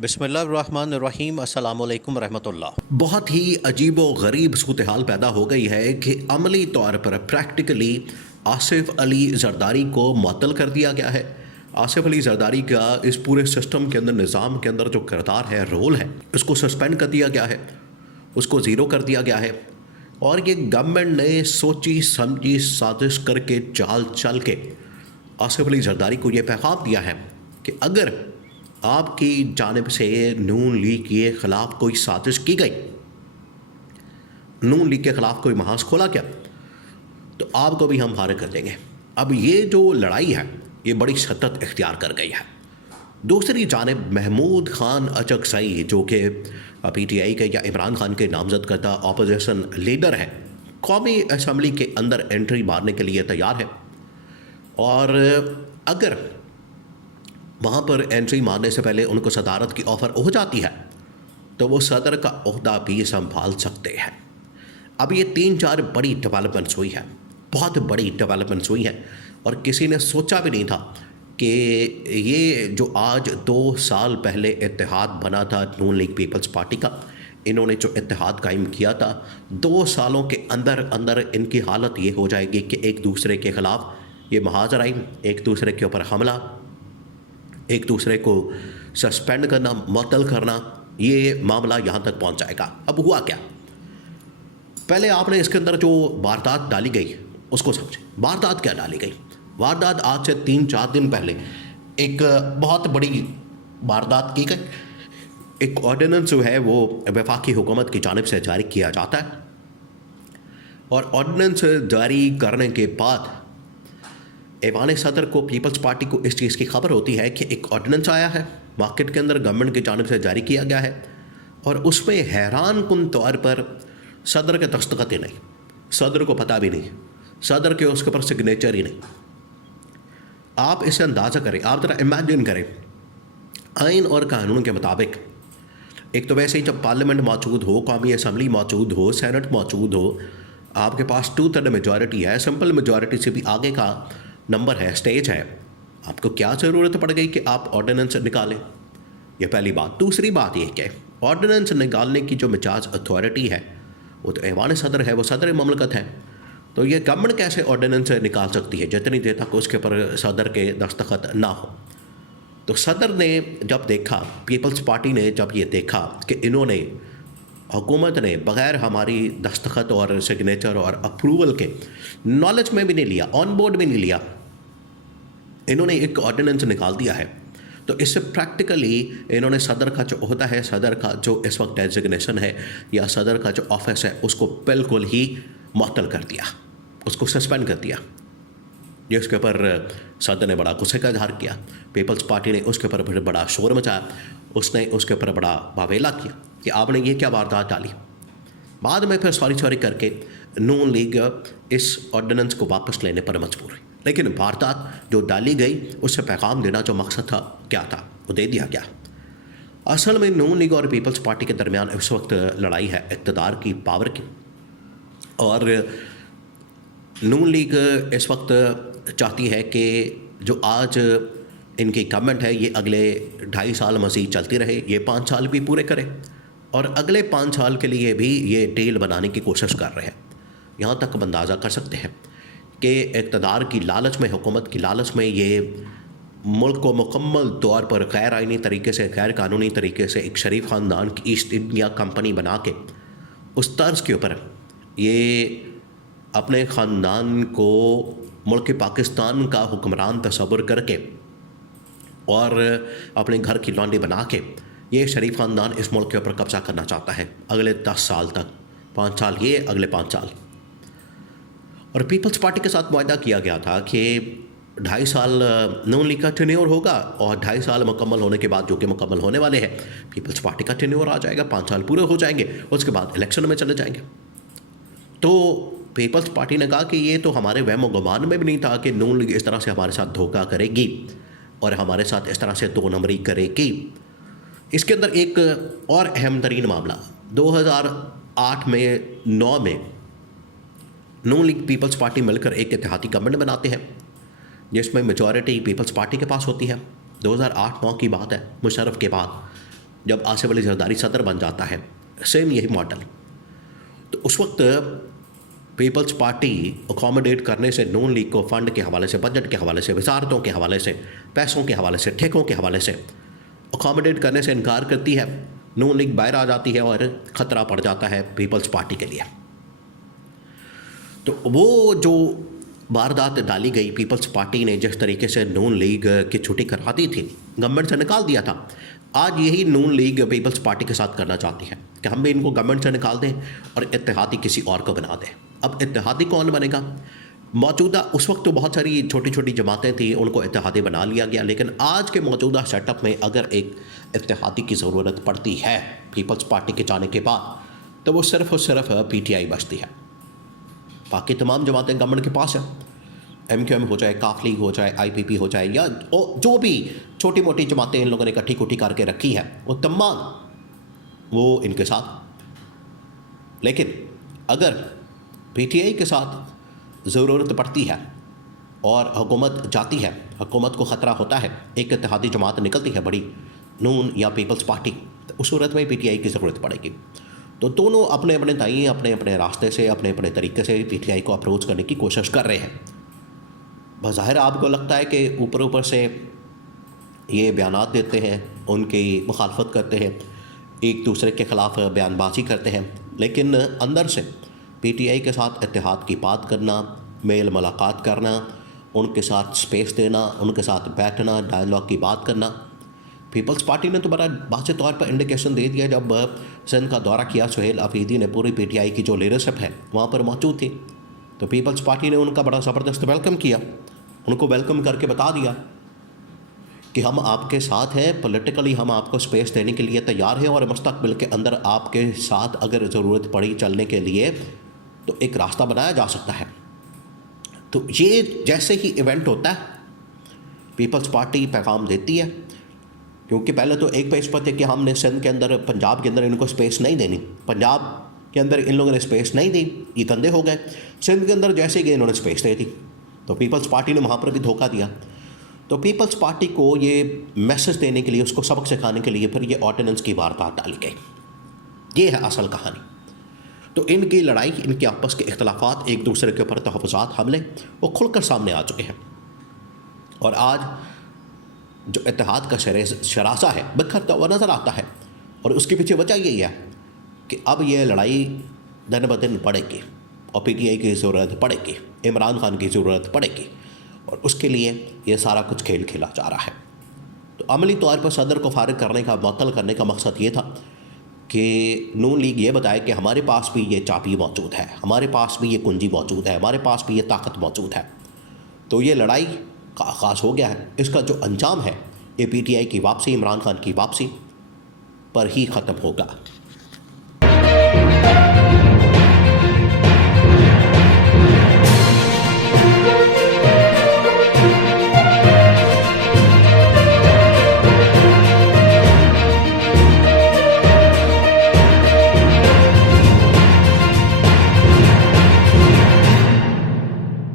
बिस्मिल्लाहिर्रहमानिर्रहीम अस्सलामुअलैकुम रहमतुल्लाह। बहुत ही अजीब व गरीब सूरत हाल पैदा हो गई है कि अमली तौर पर प्रैक्टिकली आसिफ अली जरदारी को मुअत्तल कर दिया गया है। आसिफ अली जरदारी का इस पूरे सिस्टम के अंदर, निज़ाम के अंदर जो किरदार है, रोल है, उसको सस्पेंड कर दिया गया है, उसको ज़ीरो कर दिया गया है। और ये गवर्नमेंट ने सोची समझी साजिश करके, चाल चल के आसिफ अली जरदारी को ये पैगाम दिया है कि अगर आपकी जानिब से नून लीग के ख़िलाफ़ कोई साजिश की गई, नून लीग के ख़िलाफ़ कोई महाज खोला क्या, तो आपको भी हम फारिग कर देंगे। अब ये जो लड़ाई है ये बड़ी शद्दत इख्तियार कर गई है। दूसरी जानिब महमूद खान अचकसई, जो कि PTI के या इमरान खान के नामजद करता अपोजिशन लीडर है, कौमी असम्बली के अंदर एंट्री मारने के लिए तैयार है। और अगर वहाँ पर एंट्री मारने से पहले उनको सदारत की ऑफ़र हो जाती है तो वो सदर का ओहदा भी संभाल सकते हैं। अब ये 3-4 बड़ी डेवलपमेंट्स हुई है, बहुत बड़ी डेवलपमेंट्स हुई हैं, और किसी ने सोचा भी नहीं था कि ये जो आज 2 साल पहले इत्तेहाद बना था नून लीग पीपल्स पार्टी का, इन्होंने जो इत्तेहाद कायम किया था, 2 सालों के अंदर अंदर इनकी हालत ये हो जाएगी कि एक दूसरे के ख़िलाफ़ ये महाजराई, एक दूसरे के ऊपर हमला, एक दूसरे को सस्पेंड करना, मुअत्तल करना, ये मामला यहाँ तक पहुँच जाएगा। अब हुआ क्या, पहले आपने इसके अंदर जो वारदात डाली गई उसको समझें। वारदात क्या डाली गई? वारदात आज से 3-4 दिन पहले एक बहुत बड़ी वारदात की गई। एक ऑर्डिनेंस जो है वो वफाकी हुकूमत की जानिब से जारी किया जाता है, और ऑर्डिनेंस जारी करने के बाद ऐवान सदर को, पीपल्स पार्टी को इस चीज़ की खबर होती है कि एक ऑर्डिनेंस आया है, मार्केट के अंदर गवर्नमेंट की जानिब से जारी किया गया है, और उसमें हैरान कुन तौर पर सदर के दस्तखत ही नहीं, सदर को पता भी नहीं, सदर के उसके ऊपर सिग्नेचर ही नहीं। आप इसे अंदाज़ा करें, आप ज़रा इमेजिन करें, आइन और कानून के मुताबिक एक तो वैसे ही जब पार्लियामेंट मौजूद हो, कौमी असम्बली मौजूद हो, सेनेट मौजूद हो, आपके पास 2/3 मेजॉरिटी है, सिंपल मेजॉरिटी से भी आगे का नंबर है, स्टेज है, आपको क्या ज़रूरत पड़ गई कि आप ऑर्डिनेंस निकालें? ये पहली बात। दूसरी बात ये कि ऑर्डिनेंस निकालने की जो मिजाज अथॉरिटी है वो तो ऐवान सदर है, वो सदर ममलकत है, तो ये गवर्नमेंट कैसे ऑर्डिनेंस निकाल सकती है जितनी देर तक उसके ऊपर सदर के दस्तखत ना हो? तो सदर ने जब देखा, पीपल्स पार्टी ने जब ये देखा कि इन्होंने, हुकूमत ने बग़ैर हमारी दस्तखत और सिग्नेचर और अप्रूवल के, नॉलेज में भी नहीं लिया, ऑन बोर्ड भी नहीं लिया, इन्होंने एक ऑर्डिनेंस निकाल दिया है, तो इससे प्रैक्टिकली इन्होंने सदर का जो ओहदा है, सदर का जो इस वक्त डेजिग्नेशन है या सदर का जो ऑफिस है, उसको बिल्कुल ही मुअत्तल कर दिया, उसको सस्पेंड कर दिया। जिसके ऊपर सदर ने बड़ा गुस्से का इजहार किया, पीपल्स पार्टी ने उसके ऊपर फिर बड़ा शोर मचाया, उसने उसके ऊपर बड़ा वावेला किया कि आपने ये क्या वारदात डाली। बाद में फिर सॉरी करके नून लीग इस ऑर्डिनेंस को वापस लेने पर मजबूर हुई, लेकिन वारदात जो डाली गई उससे पैगाम देना जो मकसद था, क्या था, वो दे दिया गया। असल में नून लीग और पीपल्स पार्टी के दरमियान इस वक्त लड़ाई है इक़्तिदार की, पावर की, और नून लीग इस वक्त चाहती है कि जो आज इनकी गवर्नमेंट है ये अगले 2.5 साल मज़ीद चलती रहे, ये 5 साल भी पूरे करे, और अगले 5 साल के लिए भी ये डील बनाने की कोशिश कर रहे हैं। यहाँ तक हम अंदाज़ा कर सकते हैं कि इक़्तिदार की लालच में, हुकूमत की लालच में, ये मुल्क को मुकम्मल तौर पर गैर आइनी तरीके से, गैर कानूनी तरीके से एक शरीफ ख़ानदान की ईस्ट इंडिया कंपनी बना के उस तर्ज के ऊपर ये अपने ख़ानदान को मुल्क पाकिस्तान का हुक्मरान तस्वुर करके और अपने घर की लौंडी बना के ये शरीफ ख़ानदान इस मुल्क के ऊपर कब्ज़ा करना चाहता है अगले 10 साल तक। 5 साल ये, अगले 5 साल। और पीपल्स पार्टी के साथ वायदा किया गया था कि 2.5 साल नून लीग का टेन्योर होगा, और 2.5 साल मुकम्मल होने के बाद, जो कि मुकम्मल होने वाले हैं, पीपल्स पार्टी का टेन्योर आ जाएगा, 5 साल पूरे हो जाएंगे, उसके बाद इलेक्शन में चले जाएंगे। तो पीपल्स पार्टी ने कहा कि ये तो हमारे वहम गुमान में भी नहीं था कि नून लीग इस तरह से हमारे साथ धोखा करेगी और हमारे साथ इस तरह से 2 नंबरी करेगी। इसके अंदर एक और अहम तरीन मामला, 2008 में 9 में नून लीग पीपल्स पार्टी मिलकर एक इत्तेहादी गवर्नमेंट बनाते हैं जिसमें मेजॉरिटी पीपल्स पार्टी के पास होती है। 2008-9 की बात है, मुशर्रफ के बाद। जब आसिफ अली जरदारी सदर बन जाता है, सेम यही मॉडल। तो उस वक्त पीपल्स पार्टी अकोमोडेट करने से नून लीग को फ़ंड के हवाले से, बजट के हवाले से, वजारतों के हवाले से, पैसों के हवाले से, ठेकों के हवाले से अकोमोडेट करने से इनकार करती है। नून लीग बाहर आ जाती है और ख़तरा पड़ जाता है पीपल्स पार्टी के लिए। तो वो जो वारदात डाली गई, पीपल्स पार्टी ने जिस तरीके से नून लीग की छुट्टी करा दी थी, गवर्नमेंट से निकाल दिया था, आज यही नून लीग पीपल्स पार्टी के साथ करना चाहती है कि हम भी इनको गवर्नमेंट से निकाल दें और इत्तेहादी किसी और को बना दें। अब इत्तेहादी कौन बनेगा? मौजूदा उस वक्त तो बहुत सारी छोटी छोटी जमातें थी, उनको इत्तेहादी बना लिया गया, लेकिन आज के मौजूदा सेटअप में अगर एक इत्तेहादी की ज़रूरत पड़ती है पीपल्स पार्टी के जाने के बाद, तो वो सिर्फ और सिर्फ PTI बचती है। बाकी तमाम जमातें गवर्नमेंट के पास है। MQM हो जाए, काफ लीग हो जाए, IPP हो जाए, या जो भी छोटी मोटी जमातें इन लोगों ने इकट्ठी कुट्ठी करके रखी है, वो तमाम वो इनके साथ। लेकिन अगर PTI के साथ ज़रूरत पड़ती है और हुकूमत जाती है, हुकूमत को ख़तरा होता है, एक इत्तेहादी जमात निकलती है बड़ी, नून या पीपल्स पार्टी, तो उस सूरत में PTI की ज़रूरत पड़ेगी। तो दोनों अपने अपने दाई अपने अपने रास्ते से, अपने अपने तरीके से PTI को अप्रोच करने की कोशिश कर रहे हैं। बज़ाहिर आपको लगता है कि ऊपर ऊपर से ये बयानात देते हैं, उनकी मुखालफत करते हैं, एक दूसरे के ख़िलाफ़ बयानबाजी करते हैं, लेकिन अंदर से PTI के साथ इत्तेहाद की बात करना, मेल मुलाकात करना, उनके साथ स्पेस देना, उनके साथ बैठना, डायलॉग की बात करना। पीपल्स पार्टी ने तो बड़ा वाज़ेह तौर पर इंडिकेशन दे दिया, जब सिंध का दौरा किया सुहेल अफरीदी ने, पूरी PTI की जो लीडरशिप है वहाँ पर मौजूद थी, तो पीपल्स पार्टी ने उनका बड़ा ज़बरदस्त वेलकम किया, उनको वेलकम करके बता दिया कि हम आपके साथ हैं, पॉलिटिकली हम आपको स्पेस देने के लिए तैयार हैं, और मुस्तक़बिल के अंदर आपके साथ अगर ज़रूरत पड़ी चलने के लिए तो एक रास्ता बनाया जा सकता है। तो ये जैसे ही इवेंट होता है, पीपल्स पार्टी पैगाम देती है, क्योंकि पहले तो एक पेज पर थे कि हमने सिंध के अंदर, पंजाब के अंदर इनको स्पेस नहीं देनी, पंजाब के अंदर इन लोगों ने स्पेस नहीं दी, ये गंदे हो गए। सिंध के अंदर जैसे गए इन्होंने स्पेस दे दी, तो पीपल्स पार्टी ने वहाँ पर भी धोखा दिया। तो पीपल्स पार्टी को ये मैसेज देने के लिए, उसको सबक सिखाने के लिए फिर ये ऑर्डिनेंस की वारदात डाली गई। ये है असल कहानी। तो इनकी लड़ाई, इनके आपस के इख्तलाफात, एक दूसरे के ऊपर तहफ़्फ़ुज़ात, हमले, वो खुलकर सामने आ चुके हैं। और आज जो इत्तेहाद का शरासा है बिखरता हुआ नज़र आता है, और उसके पीछे वजह यही है कि अब ये लड़ाई दिन ब दिन बढ़ेगी और PTI की ज़रूरत पड़ेगी, इमरान खान की ज़रूरत पड़ेगी, और उसके लिए ये सारा कुछ खेल खेला जा रहा है। तो अमली तौर पर सदर को फारिग करने का, मुअत्तल करने का मकसद ये था कि नून लीग ये बताए कि हमारे पास भी ये चाबी मौजूद है, हमारे पास भी ये कुंजी मौजूद है, हमारे पास भी ये ताकत मौजूद है। तो ये लड़ाई का आगाज़ हो गया है। इसका जो अंजाम है, ये PTI की वापसी, इमरान खान की वापसी पर ही ख़त्म होगा।